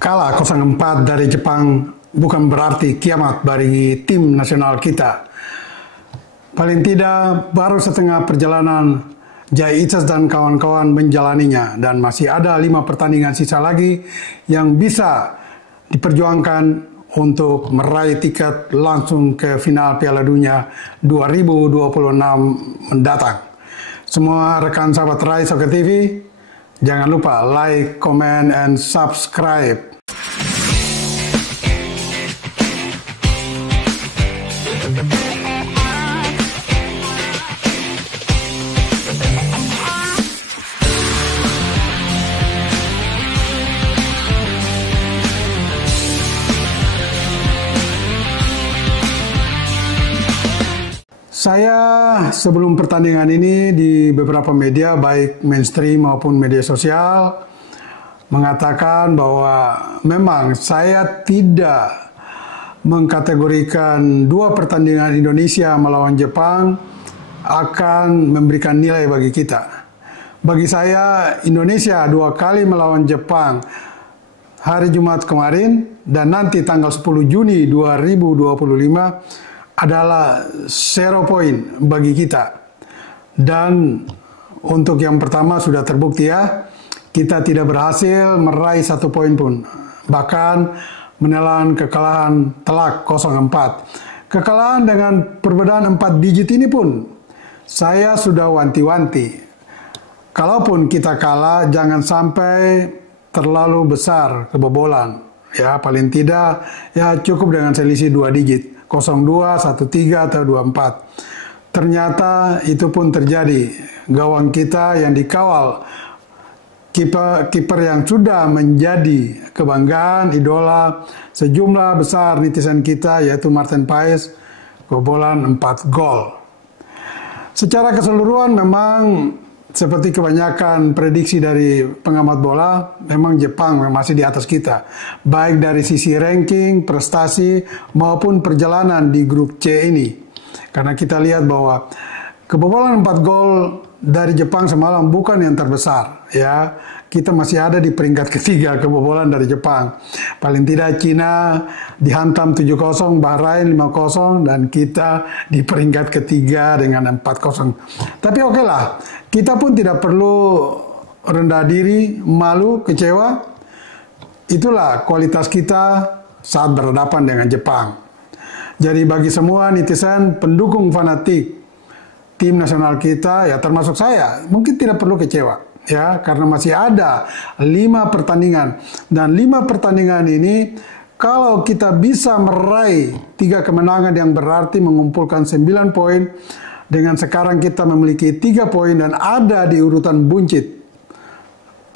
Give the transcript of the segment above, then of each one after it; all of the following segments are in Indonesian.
Kalah 0-4 dari Jepang bukan berarti kiamat bagi tim nasional kita. Paling tidak baru setengah perjalanan Jai Ichas dan kawan-kawan menjalaninya, dan masih ada 5 pertandingan sisa lagi yang bisa diperjuangkan untuk meraih tiket langsung ke final Piala Dunia 2026 mendatang. Semua rekan sahabat Rai Soccer TV, jangan lupa like, comment, and subscribe. Saya sebelum pertandingan ini di beberapa media baik mainstream maupun media sosial mengatakan bahwa memang saya tidak mengkategorikan 2 pertandingan Indonesia melawan Jepang akan memberikan nilai bagi kita. Bagi saya Indonesia 2 kali melawan Jepang hari Jumat kemarin dan nanti tanggal 10 Juni 2025 adalah 0 poin bagi kita. Dan untuk yang pertama sudah terbukti ya, kita tidak berhasil meraih 1 poin pun. Bahkan menelan kekalahan telak 0-4. Kekalahan dengan perbedaan 4 digit ini pun saya sudah wanti-wanti. Kalaupun kita kalah, jangan sampai terlalu besar kebobolan. Ya, paling tidak ya cukup dengan selisih 2 digit. 0-2, 1-3, atau 2-4. Ternyata itu pun terjadi. Gawang kita yang dikawal kiper yang sudah menjadi kebanggaan, idola sejumlah besar netizen kita, yaitu Martin Paes, kebobolan 4 gol. Secara keseluruhan memang seperti kebanyakan prediksi dari pengamat bola, memang Jepang masih di atas kita. Baik dari sisi ranking, prestasi, maupun perjalanan di grup C ini. Karena kita lihat bahwa kebobolan 4 gol dari Jepang semalam bukan yang terbesar. Ya, kita masih ada di peringkat ketiga kebobolan dari Jepang. Paling tidak Cina dihantam 7-0, Bahrain 5-0, dan kita di peringkat ketiga dengan 4-0. Tapi oke lah, kita pun tidak perlu rendah diri, malu, kecewa. Itulah kualitas kita saat berhadapan dengan Jepang. Jadi bagi semua netizen, pendukung fanatik tim nasional kita, ya termasuk saya, mungkin tidak perlu kecewa. Ya, karena masih ada 5 pertandingan. Dan 5 pertandingan ini, kalau kita bisa meraih 3 kemenangan yang berarti mengumpulkan 9 poin, dengan sekarang kita memiliki 3 poin dan ada di urutan buncit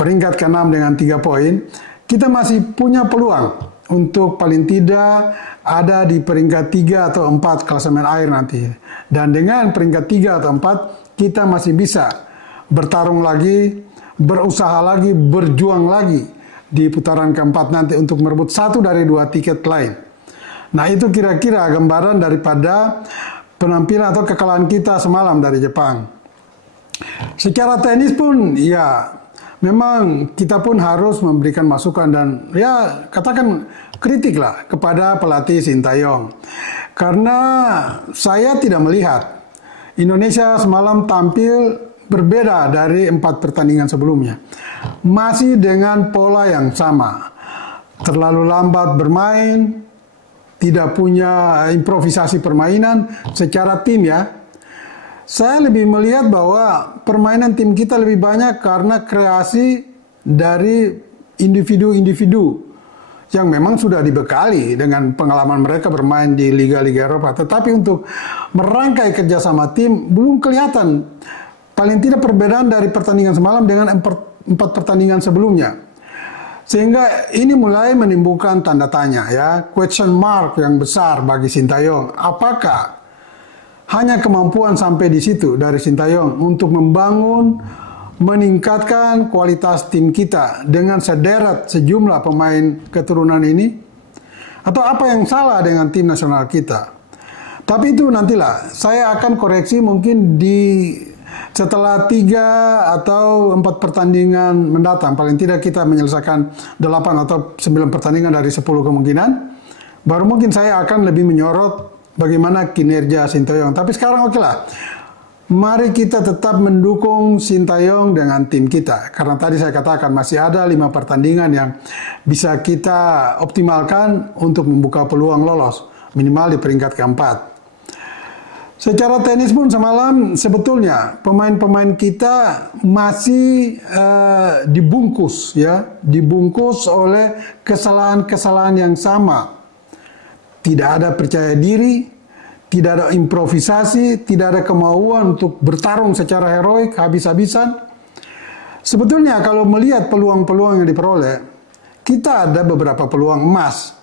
peringkat ke-6 dengan 3 poin, kita masih punya peluang untuk paling tidak ada di peringkat 3 atau 4 klasemen akhir nanti. Dan dengan peringkat 3 atau 4, kita masih bisa bertarung lagi, berusaha lagi, berjuang lagi di putaran keempat nanti untuk merebut 1 dari 2 tiket lain. Nah, itu kira-kira gambaran daripada penampilan atau kekalahan kita semalam dari Jepang. Secara teknis pun ya memang kita pun harus memberikan masukan dan ya katakan kritik lah kepada pelatih Sintayong. Karena saya tidak melihat Indonesia semalam tampil berbeda dari 4 pertandingan sebelumnya. Masih dengan pola yang sama. Terlalu lambat bermain, tidak punya improvisasi permainan secara tim ya. Saya lebih melihat bahwa permainan tim kita lebih banyak karena kreasi dari individu-individu yang memang sudah dibekali dengan pengalaman mereka bermain di liga-liga Eropa. Tetapi untuk merangkai kerjasama tim belum kelihatan. Paling tidak perbedaan dari pertandingan semalam dengan 4 pertandingan sebelumnya. Sehingga ini mulai menimbulkan tanda tanya ya, question mark yang besar bagi Sintayong. Apakah hanya kemampuan sampai di situ dari Sintayong untuk membangun, meningkatkan kualitas tim kita dengan sederet sejumlah pemain keturunan ini? Atau apa yang salah dengan tim nasional kita? Tapi itu nantilah, saya akan koreksi mungkin di setelah 3 atau 4 pertandingan mendatang, paling tidak kita menyelesaikan 8 atau 9 pertandingan dari 10 kemungkinan, baru mungkin saya akan lebih menyorot bagaimana kinerja Sintayong. Tapi sekarang oke lah. Mari kita tetap mendukung Sintayong dengan tim kita. Karena tadi saya katakan masih ada 5 pertandingan yang bisa kita optimalkan untuk membuka peluang lolos. Minimal di peringkat keempat. Secara tenis pun semalam sebetulnya pemain-pemain kita masih dibungkus oleh kesalahan-kesalahan yang sama. Tidak ada percaya diri, tidak ada improvisasi, tidak ada kemauan untuk bertarung secara heroik habis-habisan. Sebetulnya kalau melihat peluang-peluang yang diperoleh, kita ada beberapa peluang emas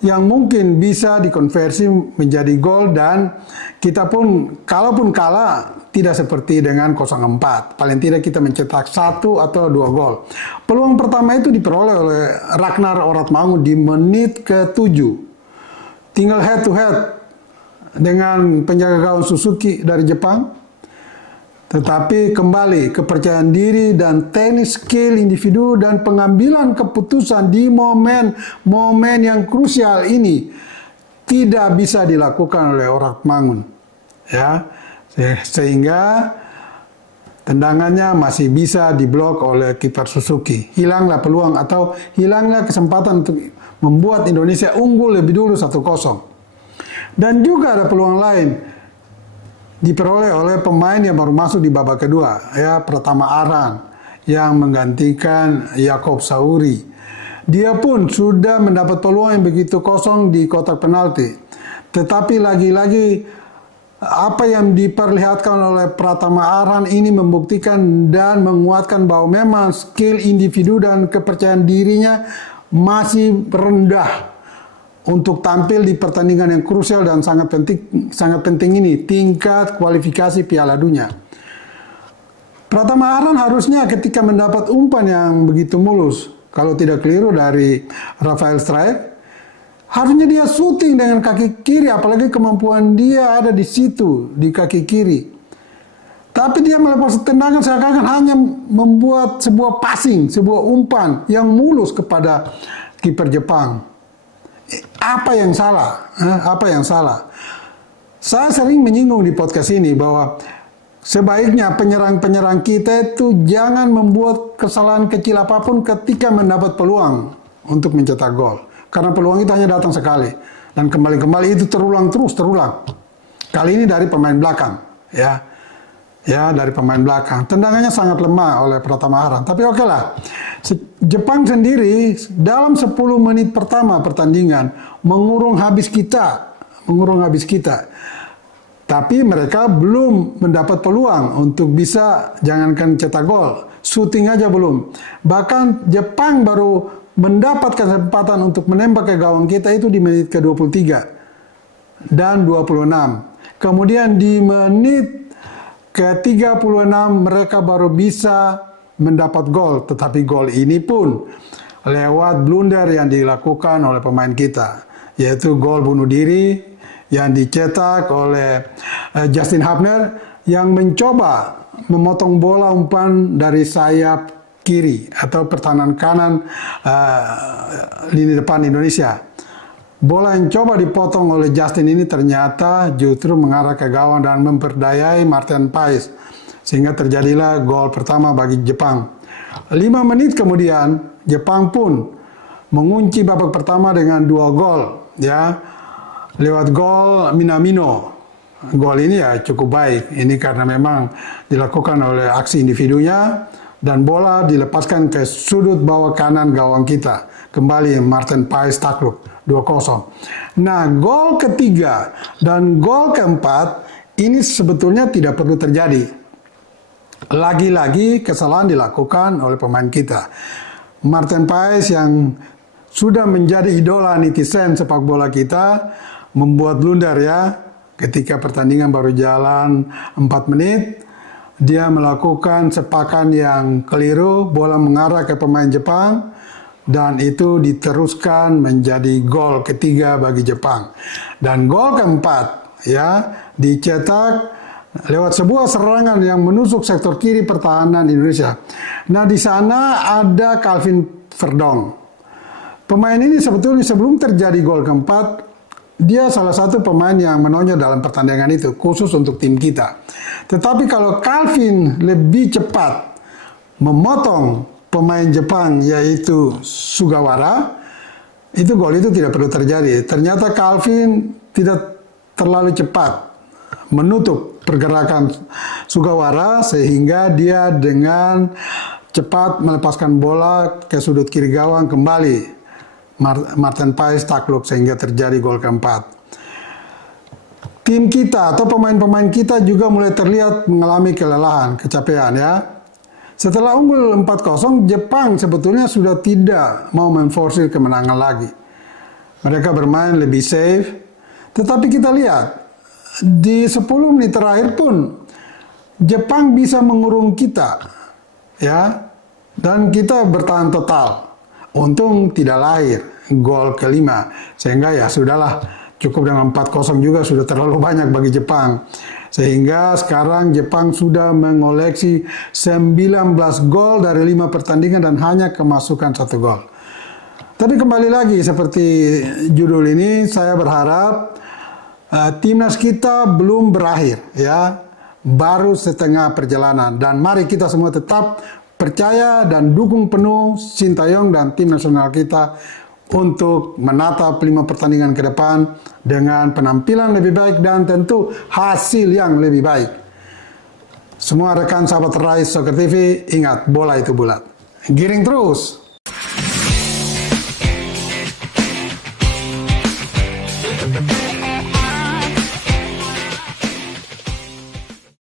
yang mungkin bisa dikonversi menjadi gol, dan kita pun kalaupun kalah tidak seperti dengan 0-4. Paling tidak kita mencetak 1 atau 2 gol. Peluang pertama itu diperoleh oleh Ragnar Oratmangun di menit ke-7. Tinggal head to head dengan penjaga gawang Suzuki dari Jepang. Tetapi kembali kepercayaan diri dan teknik skill individu dan pengambilan keputusan di momen yang krusial ini tidak bisa dilakukan oleh Oratmangun, ya, sehingga tendangannya masih bisa diblok oleh kiper Suzuki. Hilanglah peluang atau hilanglah kesempatan untuk membuat Indonesia unggul lebih dulu 1-0. Dan juga ada peluang lain diperoleh oleh pemain yang baru masuk di babak kedua, ya, Pratama Aran yang menggantikan Yakob Sauri. Dia pun sudah mendapat peluang yang begitu kosong di kotak penalti. Tetapi lagi-lagi apa yang diperlihatkan oleh Pratama Aran ini membuktikan dan menguatkan bahwa memang skill individu dan kepercayaan dirinya masih rendah untuk tampil di pertandingan yang krusial dan sangat penting ini, tingkat kualifikasi Piala Dunia. Pratama Aran harusnya ketika mendapat umpan yang begitu mulus, kalau tidak keliru dari Rafael Struijk, harusnya dia syuting dengan kaki kiri, apalagi kemampuan dia ada di situ, di kaki kiri. Tapi dia melepas tendangan seakan-akan hanya membuat sebuah passing, sebuah umpan yang mulus kepada kiper Jepang. Apa yang salah? Apa yang salah? Saya sering menyinggung di podcast ini bahwa sebaiknya penyerang-penyerang kita itu jangan membuat kesalahan kecil apapun ketika mendapat peluang untuk mencetak gol. Karena peluang itu hanya datang sekali. Dan kembali-kembali itu terulang. Kali ini dari pemain belakang. Ya, dari pemain belakang. Tendangannya sangat lemah oleh Pratama Aran. Tapi oke lah. Jepang sendiri dalam 10 menit pertama pertandingan mengurung habis kita. Tapi mereka belum mendapat peluang untuk bisa, jangankan cetak gol, syuting aja belum. Bahkan Jepang baru mendapat kesempatan untuk menembak ke gawang kita itu di menit ke-23 dan 26. Kemudian di menit ke-36 mereka baru bisa mendapat gol, tetapi gol ini pun lewat blunder yang dilakukan oleh pemain kita, yaitu gol bunuh diri yang dicetak oleh Justin Hubner yang mencoba memotong bola umpan dari sayap kiri atau pertahanan kanan lini depan Indonesia. Bola yang coba dipotong oleh Justin ini ternyata justru mengarah ke gawang dan memperdayai Martin Paes, sehingga terjadilah gol pertama bagi Jepang. 5 menit kemudian Jepang pun mengunci babak pertama dengan 2 gol, ya, lewat gol Minamino. Gol ini ya cukup baik. Ini karena memang dilakukan oleh aksi individunya dan bola dilepaskan ke sudut bawah kanan gawang kita. Kembali Martin Paes takluk 2-0. Nah, gol ketiga dan gol keempat ini sebetulnya tidak perlu terjadi. Lagi-lagi kesalahan dilakukan oleh pemain kita. Martin Paes yang sudah menjadi idola netizen sepak bola kita membuat blunder, ya. Ketika pertandingan baru jalan 4 menit, dia melakukan sepakan yang keliru, bola mengarah ke pemain Jepang dan itu diteruskan menjadi gol ketiga bagi Jepang. Dan gol keempat, ya, dicetak lewat sebuah serangan yang menusuk sektor kiri pertahanan Indonesia. Nah, di sana ada Calvin Verdong. Pemain ini sebetulnya sebelum terjadi gol keempat, dia salah satu pemain yang menonjol dalam pertandingan itu, khusus untuk tim kita. Tetapi kalau Calvin lebih cepat memotong pemain Jepang, yaitu Sugawara, itu gol itu tidak perlu terjadi. Ternyata Calvin tidak terlalu cepat menutup pergerakan Sugawara, sehingga dia dengan cepat melepaskan bola ke sudut kiri gawang kembali. Martin Paes takluk sehingga terjadi gol keempat. Tim kita atau pemain-pemain kita juga mulai terlihat mengalami kelelahan, kecapean ya. Setelah unggul 4-0, Jepang sebetulnya sudah tidak mau menforsir kemenangan lagi. Mereka bermain lebih safe, tetapi kita lihat di 10 menit terakhir pun Jepang bisa mengurung kita ya, dan kita bertahan total. Untung tidak lahir gol kelima, sehingga ya sudahlah, cukup dengan 4-0 juga sudah terlalu banyak bagi Jepang. Sehingga sekarang Jepang sudah mengoleksi 19 gol dari 5 pertandingan dan hanya kemasukan 1 gol. Tapi kembali lagi seperti judul ini, saya berharap timnas kita belum berakhir ya, baru setengah perjalanan, dan mari kita semua tetap percaya dan dukung penuh Sintayong dan tim nasional kita untuk menatap 5 pertandingan ke depan dengan penampilan lebih baik dan tentu hasil yang lebih baik. Semua rekan sahabat Rise Soccer TV, ingat, bola itu bulat. Giring terus!